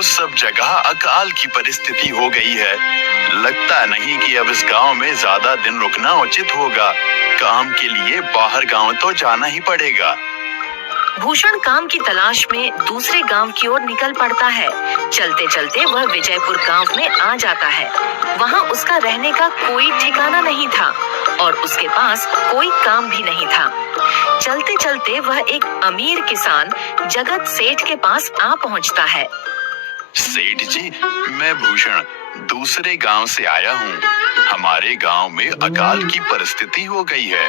तो सब जगह अकाल की परिस्थिति हो गई है। लगता नहीं कि अब इस गांव में ज्यादा दिन रुकना उचित होगा। काम के लिए बाहर गांव तो जाना ही पड़ेगा। भूषण काम की तलाश में दूसरे गांव की ओर निकल पड़ता है। चलते चलते वह विजयपुर गांव में आ जाता है। वहां उसका रहने का कोई ठिकाना नहीं था और उसके पास कोई काम भी नहीं था। चलते चलते वह एक अमीर किसान जगत सेठ के पास आ पहुंचता है। सेठ जी, मैं भूषण दूसरे गांव से आया हूँ। हमारे गांव में अकाल की परिस्थिति हो गई है।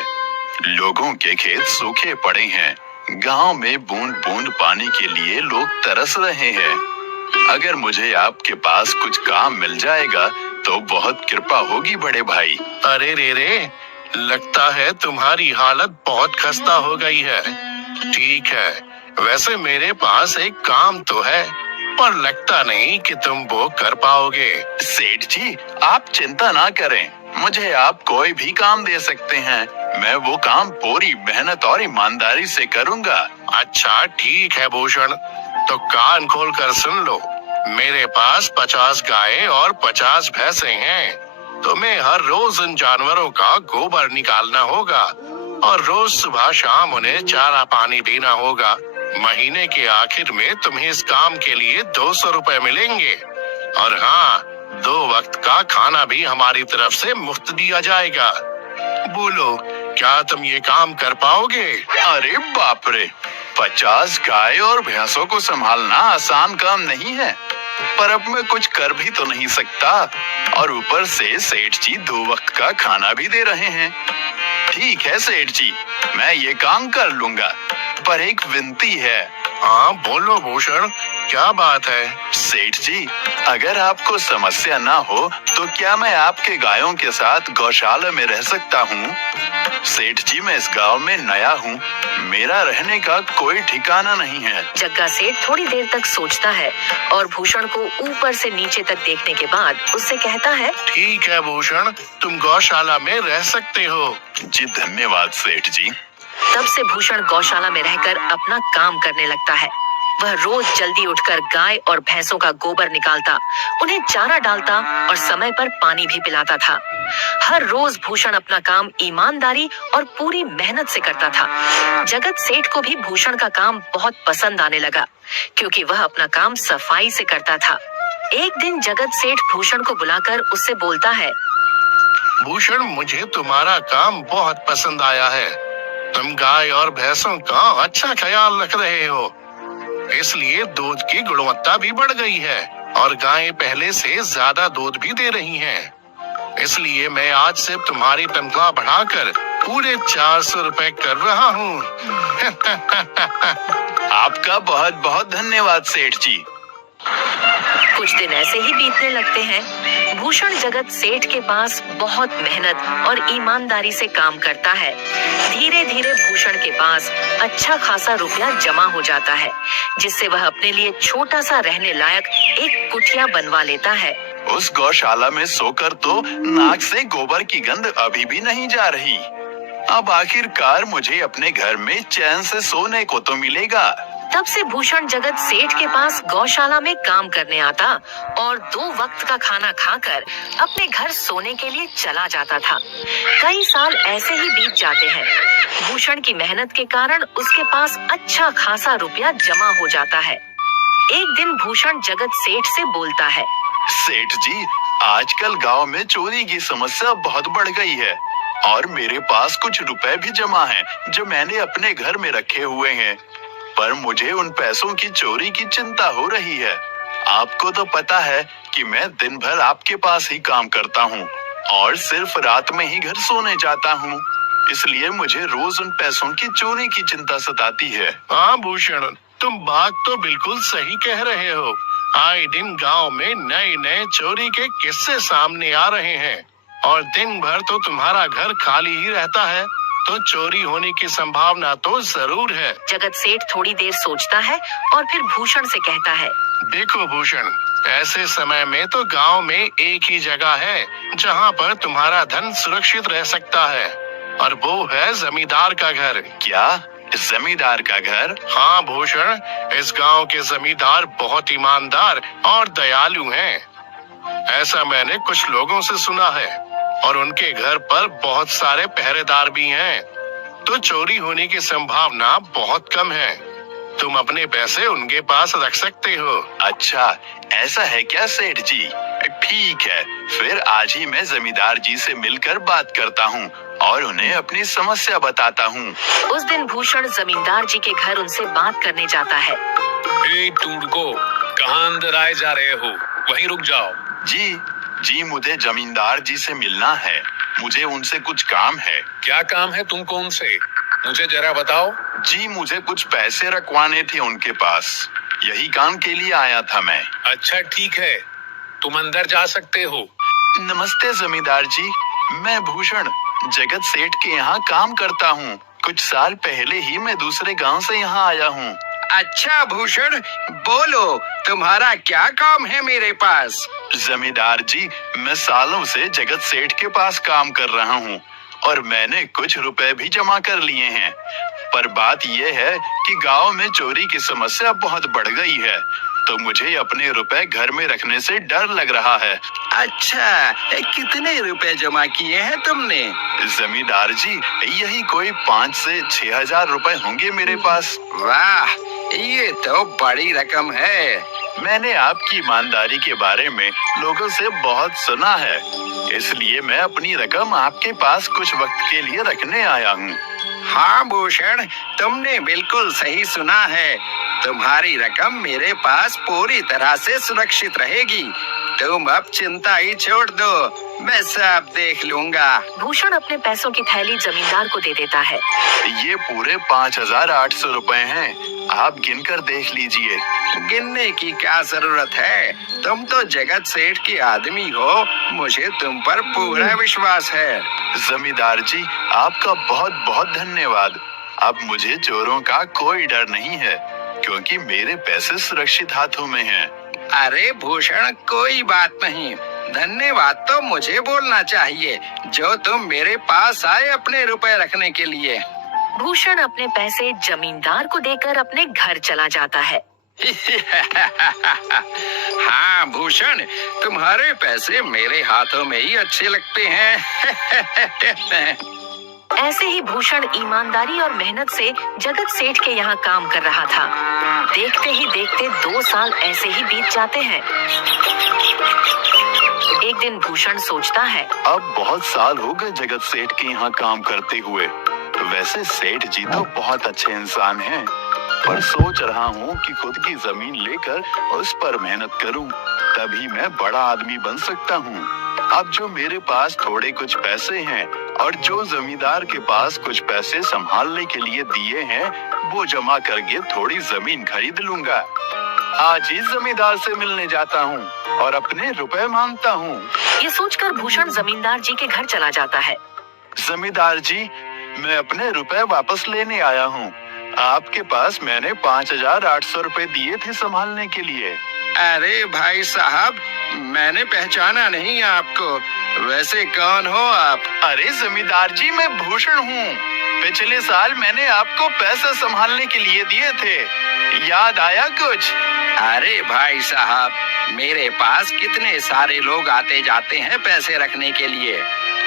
लोगों के खेत सूखे पड़े हैं। गांव में बूंद बूंद पानी के लिए लोग तरस रहे हैं। अगर मुझे आपके पास कुछ काम मिल जाएगा तो बहुत कृपा होगी बड़े भाई। अरे रे, लगता है तुम्हारी हालत बहुत खस्ता हो गई है। ठीक है, वैसे मेरे पास एक काम तो है, पर लगता नहीं कि तुम वो कर पाओगे। सेठ जी, आप चिंता ना करें, मुझे आप कोई भी काम दे सकते हैं। मैं वो काम पूरी मेहनत और ईमानदारी से करूंगा। अच्छा ठीक है भूषण, तो कान खोल कर सुन लो। मेरे पास 50 गायें और 50 भैंसे हैं। तुम्हें हर रोज उन जानवरों का गोबर निकालना होगा और रोज सुबह शाम उन्हें चारा पानी देना होगा। महीने के आखिर में तुम्हें इस काम के लिए 200 रुपए मिलेंगे और हाँ, 2 वक्त का खाना भी हमारी तरफ से मुफ्त दिया जाएगा। बोलो, क्या तुम ये काम कर पाओगे? अरे बाप रे, 50 गाय और भैंसों को संभालना आसान काम नहीं है, पर अब मैं कुछ कर भी तो नहीं सकता और ऊपर से सेठ जी 2 वक्त का खाना भी दे रहे हैं। ठीक है सेठ जी, मैं ये काम कर लूंगा, पर एक विनती है। हाँ बोलो भूषण, क्या बात है? सेठ जी, अगर आपको समस्या ना हो तो क्या मैं आपके गायों के साथ गौशाला में रह सकता हूँ? सेठ जी, मैं इस गांव में नया हूँ, मेरा रहने का कोई ठिकाना नहीं है। जग्गा सेठ थोड़ी देर तक सोचता है और भूषण को ऊपर से नीचे तक देखने के बाद उससे कहता है, ठीक है भूषण, तुम गौशाला में रह सकते हो। जी धन्यवाद सेठ जी। तब से भूषण गौशाला में रहकर अपना काम करने लगता है। वह रोज जल्दी उठकर गाय और भैंसों का गोबर निकालता, उन्हें चारा डालता और समय पर पानी भी पिलाता था। हर रोज भूषण अपना काम ईमानदारी और पूरी मेहनत से करता था। जगत सेठ को भी भूषण का काम बहुत पसंद आने लगा, क्योंकि वह अपना काम सफाई से करता था। एक दिन जगत सेठ भूषण को बुलाकर उससे बोलता है, भूषण, मुझे तुम्हारा काम बहुत पसंद आया है। तुम गाय और भैंसों का अच्छा ख्याल रख रहे हो, इसलिए दूध की गुणवत्ता भी बढ़ गई है और गायें पहले से ज्यादा दूध भी दे रही हैं। इसलिए मैं आज से तुम्हारी तनख्वाह बढ़ाकर पूरे 400 रुपए कर रहा हूँ। आपका बहुत बहुत धन्यवाद सेठ जी। कुछ दिन ऐसे ही बीतने लगते हैं। भूषण जगत सेठ के पास बहुत मेहनत और ईमानदारी से काम करता है। धीरे धीरे भूषण के पास अच्छा खासा रुपया जमा हो जाता है, जिससे वह अपने लिए छोटा सा रहने लायक एक कुटिया बनवा लेता है। उस गौशाला में सोकर तो नाक से गोबर की गंध अभी भी नहीं जा रही। अब आखिरकार मुझे अपने घर में चैन से सोने को तो मिलेगा। तब से भूषण जगत सेठ के पास गौशाला में काम करने आता और 2 वक्त का खाना खाकर अपने घर सोने के लिए चला जाता था। कई साल ऐसे ही बीत जाते हैं। भूषण की मेहनत के कारण उसके पास अच्छा खासा रुपया जमा हो जाता है। एक दिन भूषण जगत सेठ से बोलता है, सेठ जी, आजकल गांव में चोरी की समस्या बहुत बढ़ गई है और मेरे पास कुछ रुपए भी जमा हैं जो मैंने अपने घर में रखे हुए हैं, पर मुझे उन पैसों की चोरी की चिंता हो रही है। आपको तो पता है कि मैं दिन भर आपके पास ही काम करता हूँ और सिर्फ रात में ही घर सोने जाता हूँ, इसलिए मुझे रोज उन पैसों की चोरी की चिंता सताती है। हाँ भूषण, तुम बात तो बिल्कुल सही कह रहे हो। आए दिन गांव में नए नए चोरी के किस्से सामने आ रहे हैं और दिन भर तो तुम्हारा घर खाली ही रहता है, तो चोरी होने की संभावना तो जरूर है। जगत सेठ थोड़ी देर सोचता है और फिर भूषण से कहता है, देखो भूषण, ऐसे समय में तो गांव में एक ही जगह है जहां पर तुम्हारा धन सुरक्षित रह सकता है और वो है जमींदार का घर। क्या जमींदार का घर? हाँ भूषण, इस गांव के जमींदार बहुत ईमानदार और दयालु हैं। ऐसा मैंने कुछ लोगों से सुना है और उनके घर पर बहुत सारे पहरेदार भी हैं, तो चोरी होने की संभावना बहुत कम है। तुम अपने पैसे उनके पास रख सकते हो। अच्छा, ऐसा है क्या सेठ जी? ठीक है, फिर आज ही मैं जमींदार जी से मिलकर बात करता हूँ और उन्हें अपनी समस्या बताता हूँ। उस दिन भूषण जमींदार जी के घर उनसे बात करने जाता है। ए टूडको, कहाँ अंदर आए जा रहे हो? वहीं रुक जाओ। जी, मुझे जमींदार जी से मिलना है। मुझे उनसे कुछ काम है। क्या काम है तुमको उनसे? मुझे जरा बताओ। जी, मुझे कुछ पैसे रखवाने थे उनके पास। यही काम के लिए आया था मैं। अच्छा ठीक है, तुम अंदर जा सकते हो। नमस्ते जमींदार जी, मैं भूषण जगत सेठ के यहाँ काम करता हूँ। कुछ साल पहले ही मैं दूसरे गांव से यहाँ आया हूँ। अच्छा भूषण, बोलो तुम्हारा क्या काम है मेरे पास? जमींदार जी, मैं सालों से जगत सेठ के पास काम कर रहा हूँ और मैंने कुछ रुपए भी जमा कर लिए हैं। पर बात यह है कि गांव में चोरी की समस्या बहुत बढ़ गई है, तो मुझे अपने रुपए घर में रखने से डर लग रहा है। अच्छा, कितने रुपए जमा किए हैं तुमने? जमींदार जी, यही कोई 5 से 6 हजार रुपए होंगे मेरे पास। वाह, ये तो बड़ी रकम है। मैंने आपकी ईमानदारी के बारे में लोगों से बहुत सुना है, इसलिए मैं अपनी रकम आपके पास कुछ वक्त के लिए रखने आया हूँ। हाँ भूषण, तुमने बिल्कुल सही सुना है। तुम्हारी रकम मेरे पास पूरी तरह से सुरक्षित रहेगी। तुम अब चिंता ही छोड़ दो, मैं सब देख लूंगा। भूषण अपने पैसों की थैली जमींदार को दे देता है। ये पूरे 5,800 रुपए हैं, आप गिनकर देख लीजिए। गिनने की क्या जरूरत है? तुम तो जगत सेठ के आदमी हो, मुझे तुम पर पूरा विश्वास है। जमींदार जी, आपका बहुत बहुत धन्यवाद। अब मुझे चोरों का कोई डर नहीं है, क्योंकि मेरे पैसे सुरक्षित हाथों में हैं। अरे भूषण, कोई बात नहीं। धन्यवाद तो मुझे बोलना चाहिए, जो तुम मेरे पास आए अपने रुपए रखने के लिए। भूषण अपने पैसे जमींदार को देकर अपने घर चला जाता है। हाँ भूषण, तुम्हारे पैसे मेरे हाथों में ही अच्छे लगते हैं। ऐसे ही भूषण ईमानदारी और मेहनत से जगत सेठ के यहाँ काम कर रहा था। देखते ही देखते 2 साल ऐसे ही बीत जाते हैं। एक दिन भूषण सोचता है, अब बहुत साल हो गए जगत सेठ के यहाँ काम करते हुए। वैसे सेठ जी तो बहुत अच्छे इंसान हैं, पर सोच रहा हूँ कि खुद की जमीन लेकर उस पर मेहनत करूँ, तभी मैं बड़ा आदमी बन सकता हूँ। अब जो मेरे पास थोड़े कुछ पैसे हैं और जो जमींदार के पास कुछ पैसे संभालने के लिए दिए हैं, वो जमा करके थोड़ी जमीन खरीद लूंगा। आज ही जमींदार से मिलने जाता हूँ और अपने रुपए मांगता हूँ। ये सोचकर भूषण जमींदार जी के घर चला जाता है। जमींदार जी, मैं अपने रुपए वापस लेने आया हूँ। आपके पास मैंने 5,800 रुपए दिए थे संभालने के लिए। अरे भाई साहब, मैंने पहचाना नहीं आपको। वैसे कौन हो आप? अरे जमींदार जी, मैं भूषण हूँ। पिछले साल मैंने आपको पैसे संभालने के लिए दिए थे, याद आया कुछ? अरे भाई साहब, मेरे पास कितने सारे लोग आते जाते हैं पैसे रखने के लिए,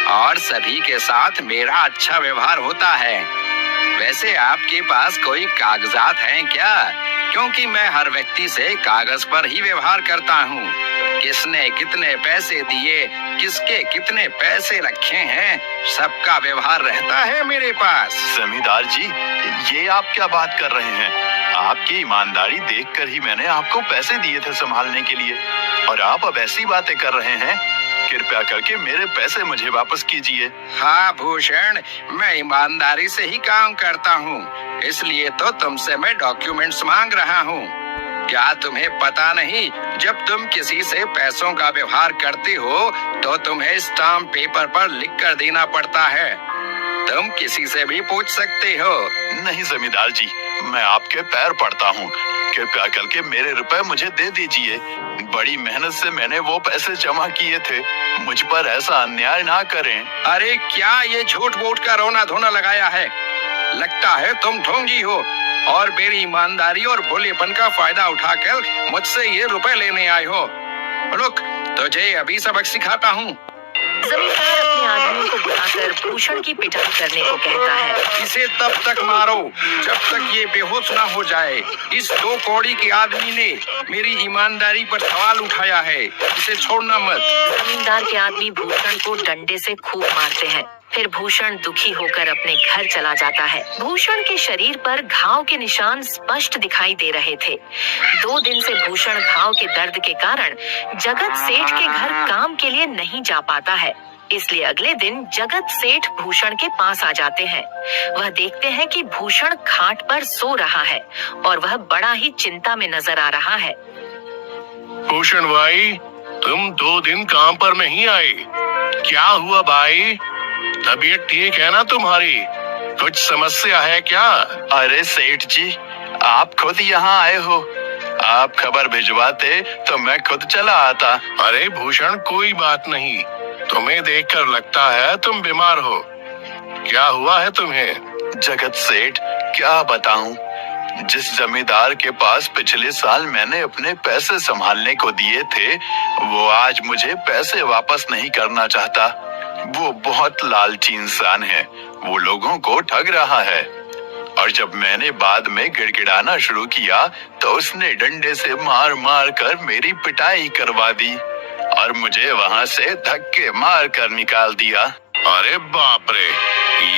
और सभी के साथ मेरा अच्छा व्यवहार होता है। वैसे आपके पास कोई कागजात हैं क्या? क्योंकि मैं हर व्यक्ति से कागज पर ही व्यवहार करता हूँ। किसने कितने पैसे दिए, किसके कितने पैसे रखे हैं, सबका व्यवहार रहता है मेरे पास। जमींदार जी, ये आप क्या बात कर रहे हैं? आपकी ईमानदारी देखकर ही मैंने आपको पैसे दिए थे संभालने के लिए, और आप अब ऐसी बातें कर रहे हैं। कृपया करके मेरे पैसे मुझे वापस कीजिए। हाँ भूषण, मैं ईमानदारी से ही काम करता हूँ, इसलिए तो तुमसे मैं डॉक्यूमेंट्स मांग रहा हूँ। क्या तुम्हें पता नहीं, जब तुम किसी से पैसों का व्यवहार करते हो तो तुम्हें स्टाम्प पेपर पर लिख कर देना पड़ता है। तुम किसी से भी पूछ सकते हो। नहीं जमींदार जी, मैं आपके पैर पड़ता हूँ, कृपया करके मेरे रुपए मुझे दे दीजिए। बड़ी मेहनत से मैंने वो पैसे जमा किए थे, मुझ पर ऐसा अन्याय ना करें। अरे क्या ये झूठ मूठ का रोना धोना लगाया है? लगता है तुम ढोंगी हो और मेरी ईमानदारी और भोलेपन का फायदा उठाकर मुझसे ये रुपए लेने आए हो। रुक, तुझे अभी सबक सिखाता हूँ। जमींदार अपने आदमियों को बुलाकर भूषण की पिटाई करने को कहता है। इसे तब तक मारो जब तक ये बेहोश ना हो जाए। इस 2 कौड़ी के आदमी ने मेरी ईमानदारी पर सवाल उठाया है, इसे छोड़ना मत। जमींदार के आदमी भूषण को डंडे से खूब मारते हैं। फिर भूषण दुखी होकर अपने घर चला जाता है। भूषण के शरीर पर घाव के निशान स्पष्ट दिखाई दे रहे थे। 2 दिन से भूषण घाव के दर्द के कारण जगत सेठ के घर काम के लिए नहीं जा पाता है। इसलिए अगले दिन जगत सेठ भूषण के पास आ जाते हैं। वह देखते हैं कि भूषण खाट पर सो रहा है और वह बड़ा ही चिंता में नजर आ रहा है। भूषण भाई, तुम 2 दिन काम पर नहीं आए, क्या हुआ भाई? तबीयत ठीक है ना तुम्हारी? कुछ समस्या है क्या? अरे सेठ जी, आप खुद यहाँ आए हो। आप खबर भिजवाते तो मैं खुद चला आता। अरे भूषण, कोई बात नहीं, तुम्हें देखकर लगता है तुम बीमार हो। क्या हुआ है तुम्हें? जगत सेठ, क्या बताऊं, जिस जमींदार के पास पिछले साल मैंने अपने पैसे संभालने को दिए थे, वो आज मुझे पैसे वापस नहीं करना चाहता। वो बहुत लालची इंसान है, वो लोगों को ठग रहा है। और जब मैंने बाद में गिड़गिड़ाना शुरू किया तो उसने डंडे से मार मार कर मेरी पिटाई करवा दी और मुझे वहां से धक्के मार कर निकाल दिया। अरे बाप रे,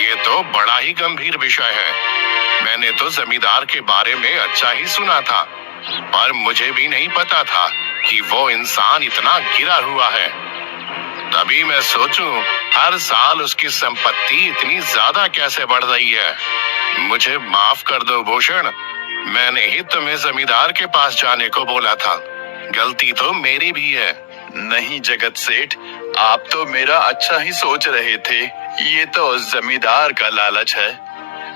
ये तो बड़ा ही गंभीर विषय है। मैंने तो जमींदार के बारे में अच्छा ही सुना था, पर मुझे भी नहीं पता था कि वो इंसान इतना गिरा हुआ है। तभी मैं सोचूं, हर साल उसकी संपत्ति इतनी ज्यादा कैसे बढ़ रही है। मुझे माफ कर दो भूषण, मैंने ही तुम्हें जमींदार के पास जाने को बोला था। गलती तो मेरी भी है। नहीं जगत सेठ, आप तो मेरा अच्छा ही सोच रहे थे। ये तो उस जमींदार का लालच है।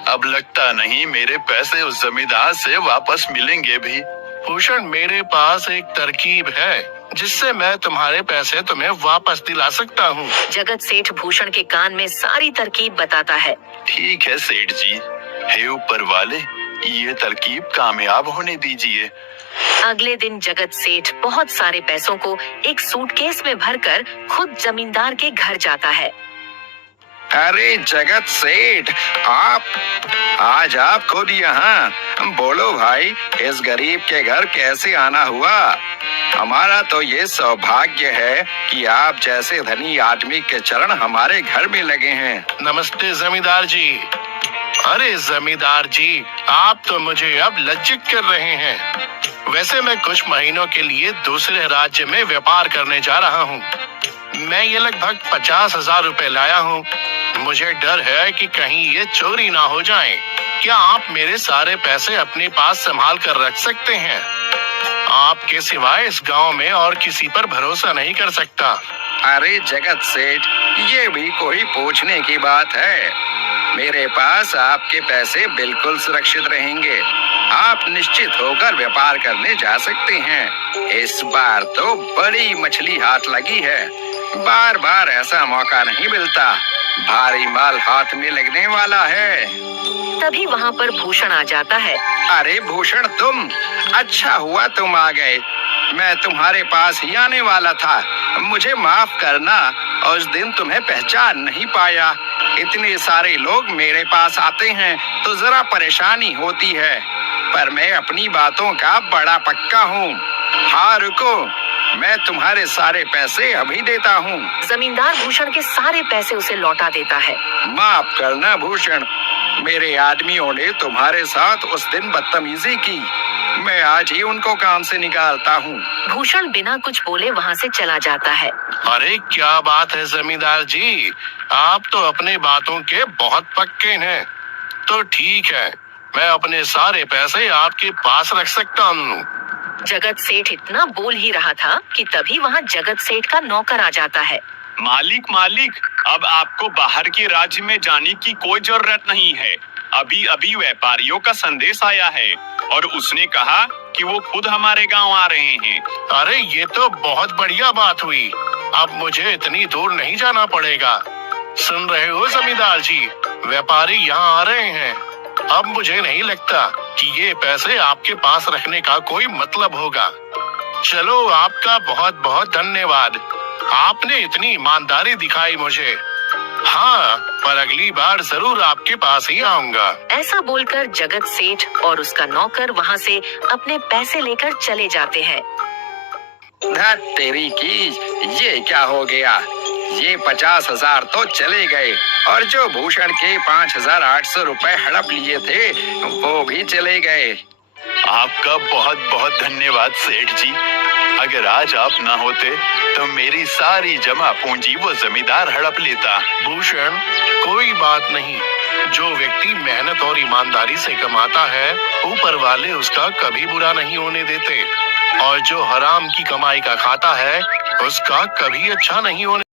अब लगता नहीं मेरे पैसे उस जमींदार से वापस मिलेंगे भी। भूषण, मेरे पास एक तरकीब है जिससे मैं तुम्हारे पैसे तुम्हें वापस दिला सकता हूँ। जगत सेठ भूषण के कान में सारी तरकीब बताता है। ठीक है सेठ जी, हे ऊपर वाले, ये तरकीब कामयाब होने दीजिए। अगले दिन जगत सेठ बहुत सारे पैसों को एक सूटकेस में भरकर खुद जमींदार के घर जाता है। अरे जगत सेठ, आज आप खुद यहाँ? बोलो भाई, इस गरीब के घर कैसे आना हुआ? हमारा तो ये सौभाग्य है कि आप जैसे धनी आदमी के चरण हमारे घर में लगे हैं। नमस्ते जमींदार जी। अरे जमींदार जी, आप तो मुझे अब लज्जित कर रहे हैं। वैसे मैं कुछ महीनों के लिए दूसरे राज्य में व्यापार करने जा रहा हूँ। मैं ये लगभग 50,000 रुपए लाया हूँ। मुझे डर है कि कहीं ये चोरी ना हो जाए। क्या आप मेरे सारे पैसे अपने पास संभाल कर रख सकते हैं? आपके सिवाय इस गांव में और किसी पर भरोसा नहीं कर सकता। अरे जगत सेठ, ये भी कोई पूछने की बात है? मेरे पास आपके पैसे बिल्कुल सुरक्षित रहेंगे। आप निश्चित होकर व्यापार करने जा सकते हैं। इस बार तो बड़ी मछली हाथ लगी है। बार बार ऐसा मौका नहीं मिलता। भारी माल हाथ में लगने वाला है। तभी वहाँ पर भूषण आ जाता है। अरे भूषण, तुम? अच्छा हुआ तुम आ गए। मैं तुम्हारे पास ही आने वाला था। मुझे माफ करना, उस दिन तुम्हें पहचान नहीं पाया। इतने सारे लोग मेरे पास आते हैं तो जरा परेशानी होती है, पर मैं अपनी बातों का बड़ा पक्का हूँ। हाँ रुको, मैं तुम्हारे सारे पैसे अभी देता हूँ। जमींदार भूषण के सारे पैसे उसे लौटा देता है। माफ करना भूषण, मेरे आदमियों ने तुम्हारे साथ उस दिन बदतमीजी की। मैं आज ही उनको काम से निकालता हूँ। भूषण बिना कुछ बोले वहाँ से चला जाता है। अरे क्या बात है जमींदार जी, आप तो अपने बातों के बहुत पक्के हैं। तो ठीक है, मैं अपने सारे पैसे आपके पास रख सकता हूँ। जगत सेठ इतना बोल ही रहा था कि तभी वहाँ जगत सेठ का नौकर आ जाता है। मालिक, अब आपको बाहर के राज्य में जाने की कोई जरूरत नहीं है। अभी अभी व्यापारियों का संदेश आया है और उसने कहा कि वो खुद हमारे गांव आ रहे हैं। अरे ये तो बहुत बढ़िया बात हुई। अब मुझे इतनी दूर नहीं जाना पड़ेगा। सुन रहे हो जमींदार जी, व्यापारी यहाँ आ रहे हैं। अब मुझे नहीं लगता कि ये पैसे आपके पास रखने का कोई मतलब होगा। चलो, आपका बहुत बहुत धन्यवाद। आपने इतनी ईमानदारी दिखाई मुझे। हाँ, पर अगली बार जरूर आपके पास ही आऊंगा। ऐसा बोलकर जगत सेठ और उसका नौकर वहाँ से अपने पैसे लेकर चले जाते हैं। धत तेरी की, ये क्या हो गया? ये 50,000 तो चले गए और जो भूषण के 5,800 रुपए हड़प लिए थे वो भी चले गए। आपका बहुत बहुत धन्यवाद सेठ जी। अगर आज आप ना होते तो मेरी सारी जमा पूंजी वो जमींदार हड़प लेता। भूषण, कोई बात नहीं। जो व्यक्ति मेहनत और ईमानदारी से कमाता है, ऊपर वाले उसका कभी बुरा नहीं होने देते, और जो हराम की कमाई का खाता है उसका कभी अच्छा नहीं होने